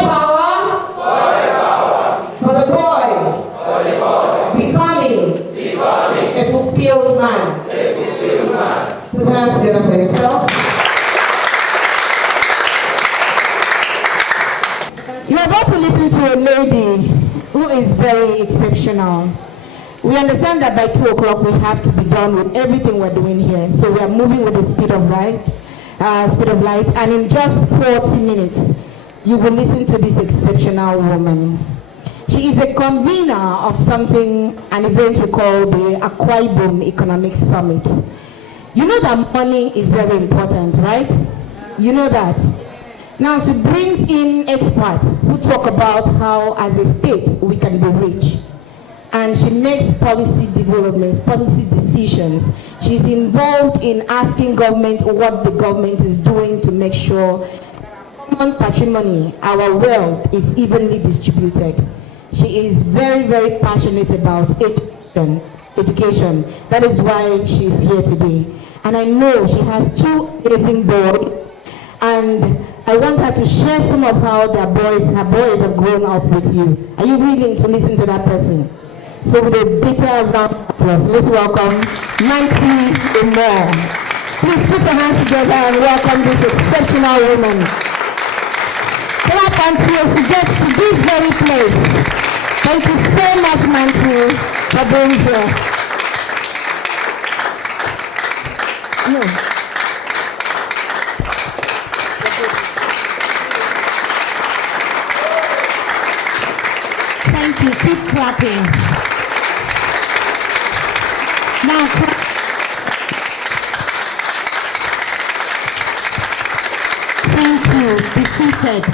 power for the boy, becoming a fulfilled man. Put your hands together for yourselves. You're about to listen to a lady who is very exceptional. We understand that by 2 o'clock we have to be done with everything we're doing here. So we are moving with the speed of light, and in just 40 minutes, you will listen to this exceptional woman. She is a convener of something, an event we call the Akwa Ibom Economic Summit. You know that money is very important, right? You know that. Now she brings in experts who talk about how, as a state, we can be rich. And she makes policy developments, policy decisions. She's involved in asking government what the government is doing to make sure common patrimony, our wealth, is evenly distributed. She is very, very passionate about education. That is why she's here today. And I know she has 2 amazing boys, and I want her to share some of how her boys have grown up with you. Are you willing to listen to that person? So with a bitter round of applause, let's welcome Mmanti Umoh. Please put your hands together and welcome this exceptional woman. Clap until she gets to this very place. Thank you so much, Mmanti, for being here. No. Thank you. Keep clapping. Now, thank you. Be seated.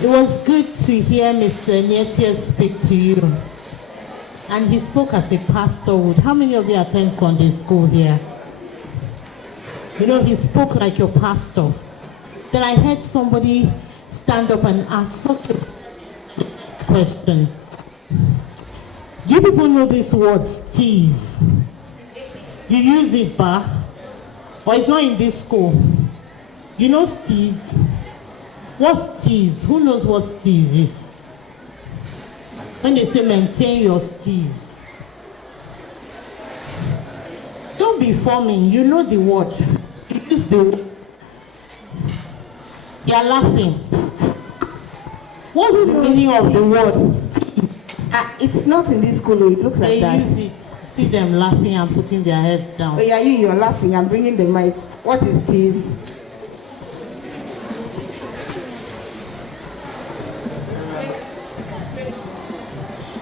It was good to hear Mr. Anietie speak to you. And he spoke as a pastor would. How many of you attend Sunday school here? You know, he spoke like your pastor. Then I heard somebody stand up and ask such a question. Do you people know this word, steez? You use it, ba? Or it's not in this school? You know steez? What's steez? Who knows what steez is? When they say maintain your steez. Don't be forming, you know the word. Use the word. You're laughing. What's the meaning of the word? It's not in this school, it looks like that. They use it. See them laughing and putting their heads down. Oh yeah, you're laughing. I'm bringing the mic. What is this?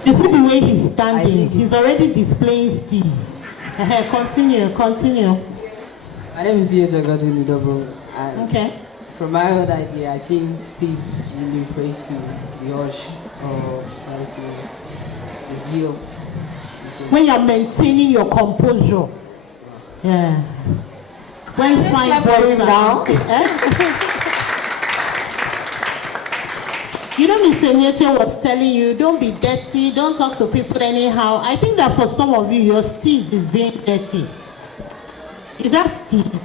You see the way he's standing? He's already displaying steez. Continue. My name is Udah. Okay. From my own idea, I think steez really refers to the urge or the zeal. When you're maintaining your composure. Yeah. When fine boys now. You know, Mr. Anietie was telling you, don't be dirty, don't talk to people anyhow. I think that for some of you, your steez is being dirty. Is that steez?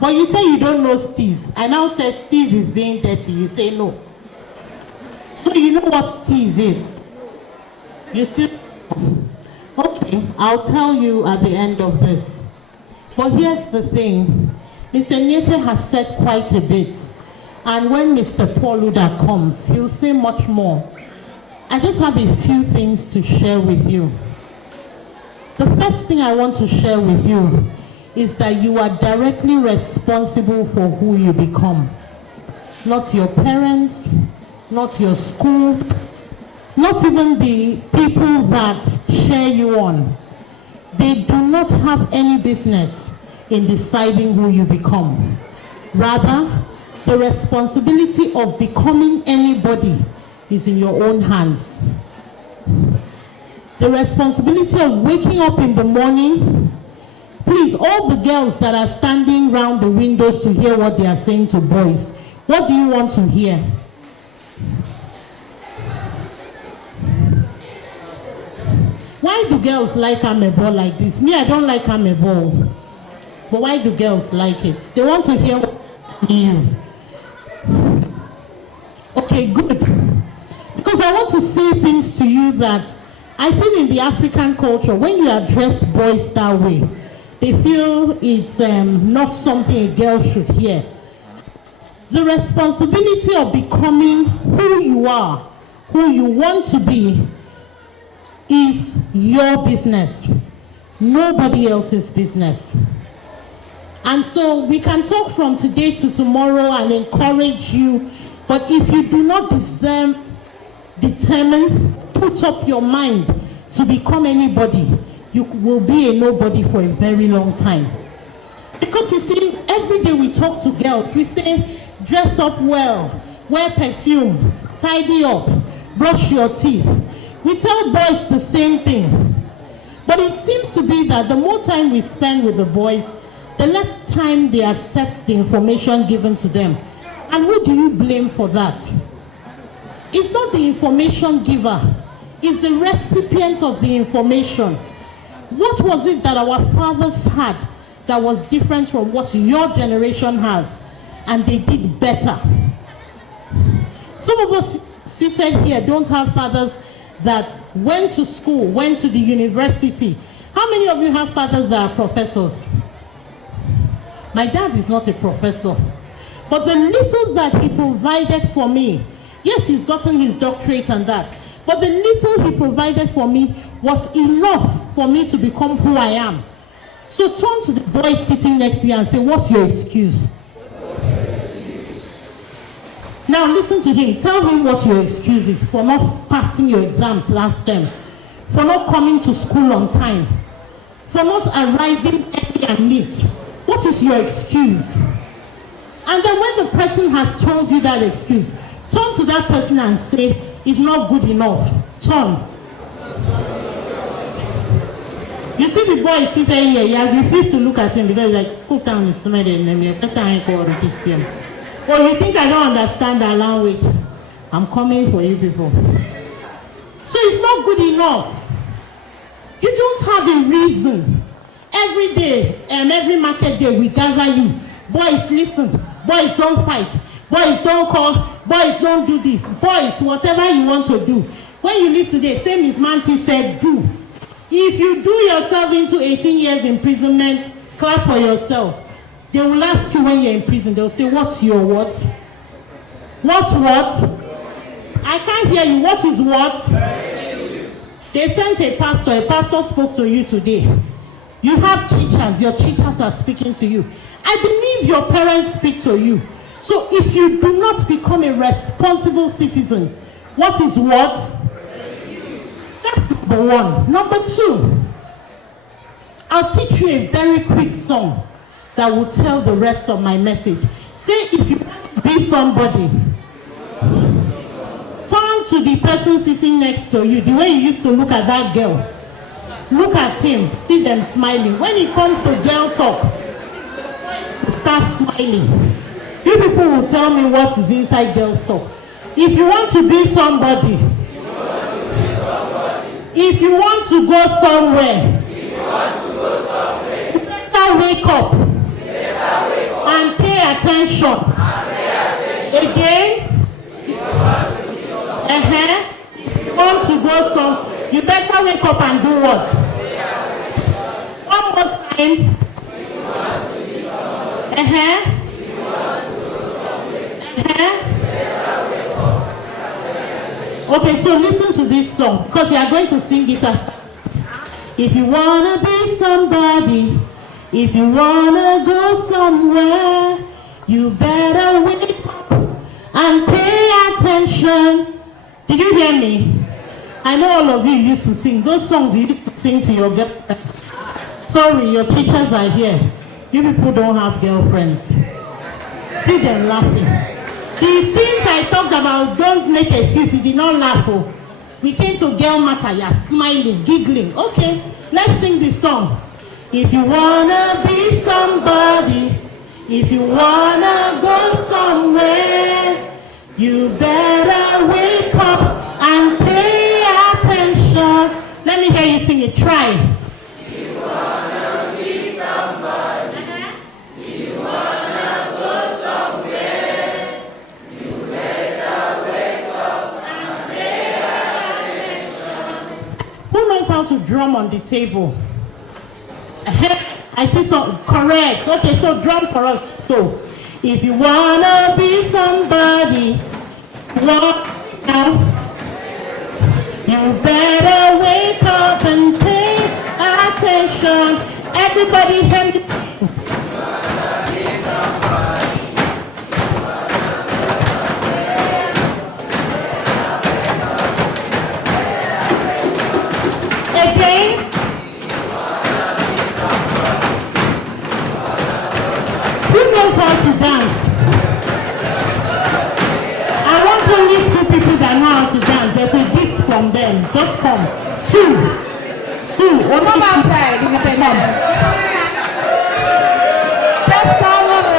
But you say you don't know steez. I now say steez is being dirty. You say no. So you know what steez is? You still... Okay, I'll tell you at the end of this. But here's the thing. Mr. Anietie has said quite a bit. And when Mr. Udah comes, he'll say much more. I just have a few things to share with you. The first thing I want to share with you is that you are directly responsible for who you become. Not your parents, not your school, not even the people that cheer you on. They do not have any business in deciding who you become. Rather, the responsibility of becoming anybody is in your own hands. The responsibility of waking up in the morning. Please, all the girls that are standing around the windows to hear what they are saying to boys, what do you want to hear? Why do girls like amebo like this? Me, I don't like amebo. But why do girls like it? They want to hear what you. Okay, good. Because I want to say things to you that I feel in the African culture, when you address boys that way, they feel it's not something a girl should hear. The responsibility of becoming who you are, who you want to be, is your business, nobody else's business. And so we can talk from today to tomorrow and encourage you, but if you do not determine, put up your mind to become anybody, you will be a nobody for a very long time. Because you see, every day we talk to girls, we say, dress up well, wear perfume, tidy up, brush your teeth. We tell boys the same thing. But it seems to be that the more time we spend with the boys, the less time they accept the information given to them. And who do you blame for that? It's not the information giver, it's the recipient of the information. What was it that our fathers had that was different from what your generation has? And they did better. Some of us seated here don't have fathers that went to school, went to the university. How many of you have fathers that are professors? My dad is not a professor. But the little that he provided for me, yes, he's gotten his doctorate and that, but the little he provided for me was enough for me to become who I am. So turn to the boy sitting next to you and say, what's your excuse? Now listen to him. Tell him what your excuse is for not passing your exams last term, for not coming to school on time, for not arriving early and late. What is your excuse? And then when the person has told you that excuse, turn to that person and say, it's not good enough. Turn. You see the boy sitting here, he has refused to look at him because he's like, cook down his smelling and you're him. Or you think I don't understand that language? I'm coming for you people. So it's not good enough. You don't have a reason. Every day, every market day, we gather you. Boys, listen. Boys, don't fight. Boys, don't call. Boys, don't do this. Boys, whatever you want to do. When you leave today, same as Mmanti said, do. If you do yourself into 18 years imprisonment, clap for yourself. They will ask you when you're in prison. They'll say, what's your what? What's what? I can't hear you. What is what? They sent a pastor. A pastor spoke to you today. You have teachers. Your teachers are speaking to you. I believe your parents speak to you. So if you do not become a responsible citizen, what is what? That's number one. Number two, I'll teach you a very quick song that will tell the rest of my message. Say, if you want to be somebody, turn to the person sitting next to you, the way you used to look at that girl. Look at him, see them smiling. When it comes to girl talk, start smiling. You people will tell me what is inside girls talk. If you want to be somebody, if you want to go somewhere, you better wake up and pay attention. Again, if you want to go somewhere, you better wake up and do what? One more time. Okay, so listen to this song because you are going to sing it after. If you wanna be somebody, if you wanna go somewhere, you better wake up and pay attention. Did you hear me? I know all of you used to sing those songs you used to sing to your girlfriends. Sorry, your teachers are here. You people don't have girlfriends. See them laughing. The scenes I talked about, don't make excuses, he did not laugh. Oh. We came to girl matter, you're smiling, giggling. Okay, let's sing this song. If you wanna be somebody, if you wanna go somewhere, you better wake up and pay attention. Let me hear you sing it, try. If you wanna be somebody, if you wanna go somewhere, you better wake want to drum on the table. I see some, correct. Okay, so drum for us. So, if you wanna be somebody, walk out. You better wake up and pay attention. Everybody hear me. Again. Who knows how to dance? I want only 2 people that know how to dance. There's a gift from them. Just come. 2. Come outside, you can come. Just come over.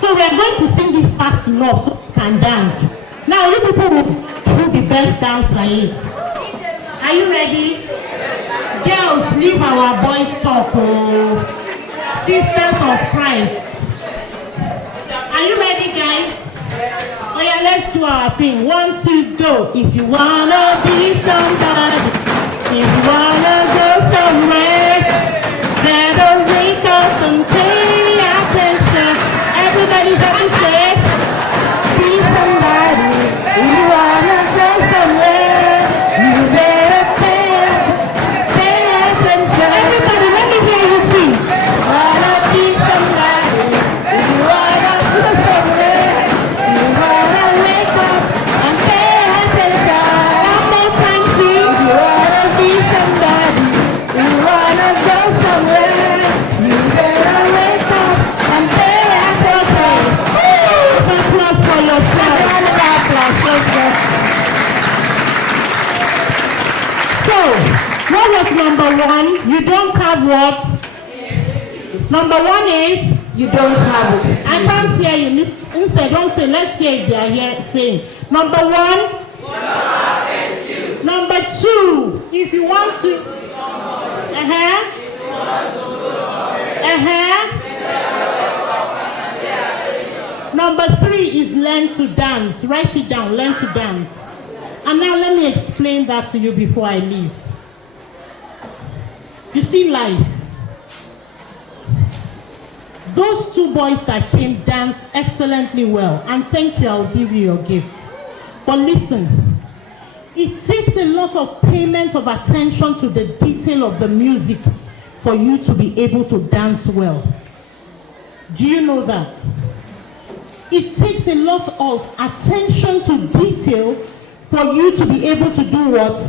So we are going to sing it fast enough so we can dance. Now you people will do the best dance like this. Are you ready? Girls, leave our boys talk. Oh. Sisters of Christ. Are you ready, guys? Oh yeah, let's do our thing. 1, 2, go. If you wanna be somebody, if you wanna go somewhere, better wake up and pay attention. Everybody have to say, Be somebody. If you wanna go somewhere, you better pay attention. everybody, let me hear you sing. Wanna be somebody. If you wanna go somewhere, you wanna wake up and pay attention. One more time, please. If you wanna be somebody, if you wanna go somewhere, you better wake up and pay attention. Applause for yourself. Round of applause, let's go. So, what was number 1? You don't have what? Number 1 is, You don't have I excuse. can't hear you. Instead, don't say, let's hear if they are here saying. Number 1? Number 2, if you want to. Number 3 is learn to dance. Write it down, learn to dance. And now let me explain that to you before I leave. You see life. Those 2 boys that came danced excellently well. And thank you, I'll give you your gifts. But listen, it takes a lot of payment of attention to the detail of the music for you to be able to dance well. Do you know that? It takes a lot of attention to detail for you to be able to do what?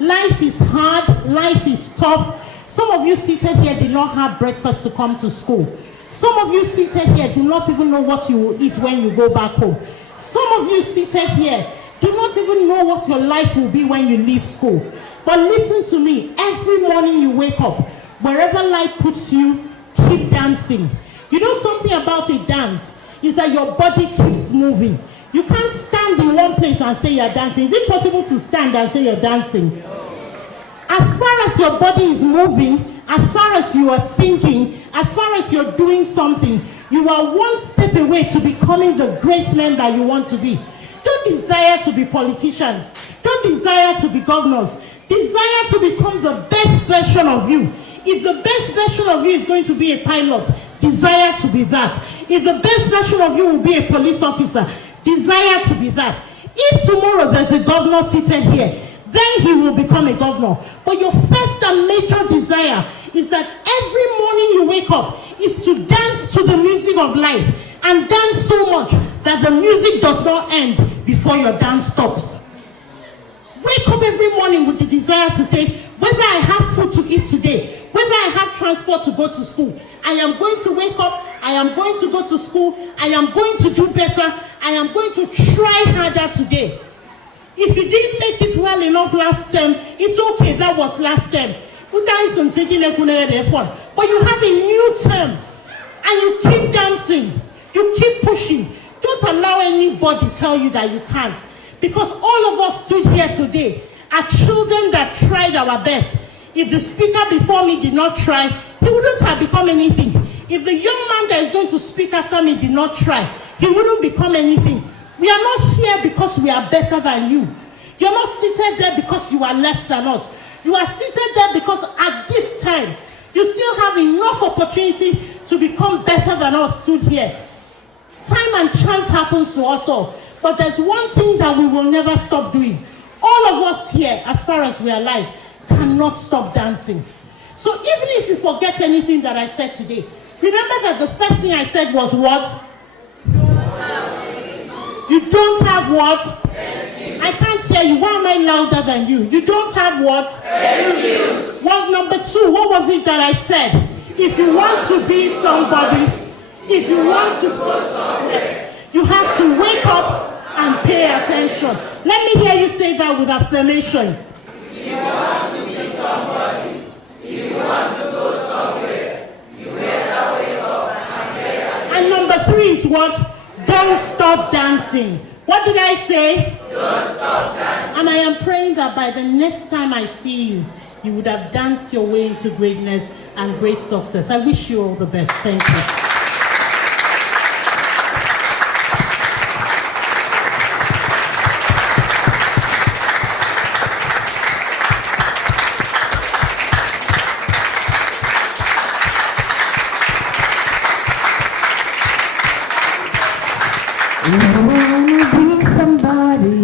Life is hard, life is tough. Some of you seated here did not have breakfast to come to school. Some of you seated here do not even know what you will eat when you go back home. Some of you seated here do not even know what your life will be when you leave school. But listen to me, every morning you wake up, wherever life puts you, keep dancing. You know something about a dance is that your body keeps moving. You can't stand in one place and say you're dancing. Is it possible to stand and say you're dancing? As far as your body is moving, as far as you are thinking, as far as you're doing something, you are one step away to becoming the great man that you want to be. Don't desire to be politicians. Don't desire to be governors. Desire to become the best version of you. If the best version of you is going to be a pilot, desire to be that. If the best version of you will be a police officer, desire to be that. If tomorrow there's a governor seated here, then he will become a governor. But your first and major desire is that every morning you wake up is to dance to the music of life, and dance so much that the music does not end before your dance stops. Wake up every morning with the desire to say, whether I have food to eat today, whether I have transport to go to school, I am going to wake up, I am going to go to school, I am going to do better, I am going to try harder today. If you didn't make it well enough last term, it's okay, that was last term. But you have a new term, and you keep dancing, you keep pushing. Don't allow anybody tell you that you can't. Because all of us stood here today, are children that tried our best. If the speaker before me did not try, he wouldn't have become anything. If the young man that is going to speak after me did not try, he wouldn't become anything. We are not here because we are better than you. You're not seated there because you are less than us. You are seated there because at this time, you still have enough opportunity to become better than us stood here. Time and chance happens to us all. But there's one thing that we will never stop doing. All of us here, as far as we are alive, cannot stop dancing. So even if you forget anything that I said today, remember that the first thing I said was what? You don't have what? Excuse. I can't hear you. Why am I louder than you? You don't have what? Excuse. What number 2? What was it that I said? If you want to be somebody, if you want to go somewhere, you have to wake up and pay attention. Let me hear you say that with affirmation. If you want to be somebody, if you want to go somewhere, you better wake up and pay attention. And number 3 is what? Don't stop dancing. What did I say? Don't stop dancing. And I am praying that by the next time I see you, you would have danced your way into greatness and great success. I wish you all the best. Thank you. You wanna be somebody,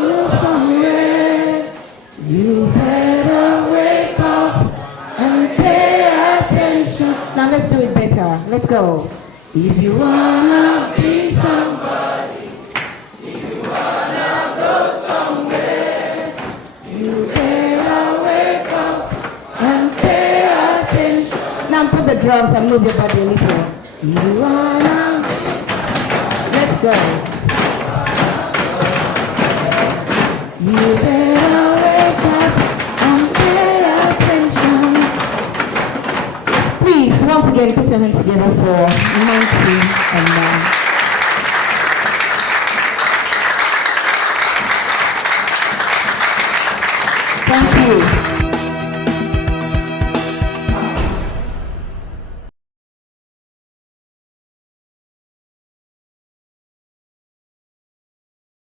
you're somewhere, you better wake up and pay attention. Now let's do it better. Let's go. If you wanna be somebody, if you wanna go somewhere, you better wake up and pay attention. Now put the drums and move your body a little. You wanna, let's go. You better wake up and pay attention. Please, once again, put your hands together for Mmanti Umoh. Thank you.